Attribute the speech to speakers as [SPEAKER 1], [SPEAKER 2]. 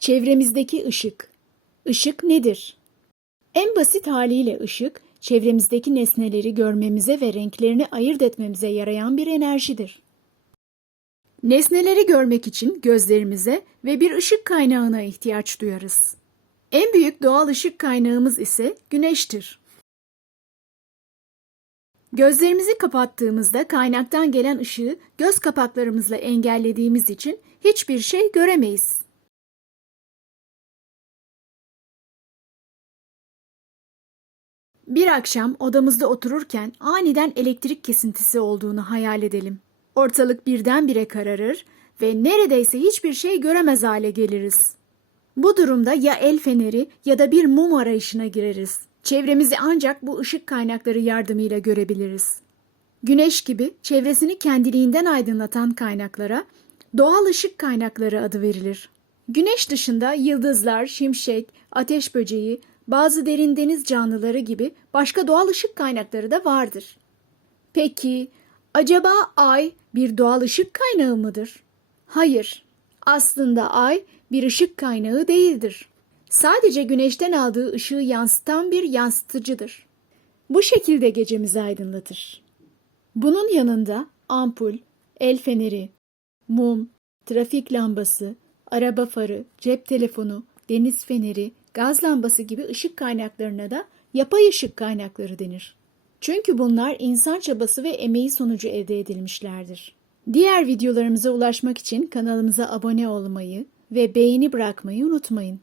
[SPEAKER 1] Çevremizdeki ışık. Işık nedir? En basit haliyle ışık, çevremizdeki nesneleri görmemize ve renklerini ayırt etmemize yarayan bir enerjidir. Nesneleri görmek için gözlerimize ve bir ışık kaynağına ihtiyaç duyarız. En büyük doğal ışık kaynağımız ise güneştir. Gözlerimizi kapattığımızda kaynaktan gelen ışığı göz kapaklarımızla engellediğimiz için hiçbir şey göremeyiz. Bir akşam odamızda otururken aniden elektrik kesintisi olduğunu hayal edelim. Ortalık birdenbire kararır ve neredeyse hiçbir şey göremez hale geliriz. Bu durumda ya el feneri ya da bir mum arayışına gireriz. Çevremizi ancak bu ışık kaynakları yardımıyla görebiliriz. Güneş gibi çevresini kendiliğinden aydınlatan kaynaklara doğal ışık kaynakları adı verilir. Güneş dışında yıldızlar, şimşek, ateş böceği, bazı derin deniz canlıları gibi başka doğal ışık kaynakları da vardır. Peki acaba ay bir doğal ışık kaynağı mıdır? Hayır. Aslında ay bir ışık kaynağı değildir. Sadece güneşten aldığı ışığı yansıtan bir yansıtıcıdır. Bu şekilde gecemizi aydınlatır. Bunun yanında ampul, el feneri, mum, trafik lambası, araba farı, cep telefonu, deniz feneri, gaz lambası gibi ışık kaynaklarına da yapay ışık kaynakları denir. Çünkü bunlar insan çabası ve emeği sonucu elde edilmişlerdir. Diğer videolarımıza ulaşmak için kanalımıza abone olmayı ve beğeni bırakmayı unutmayın.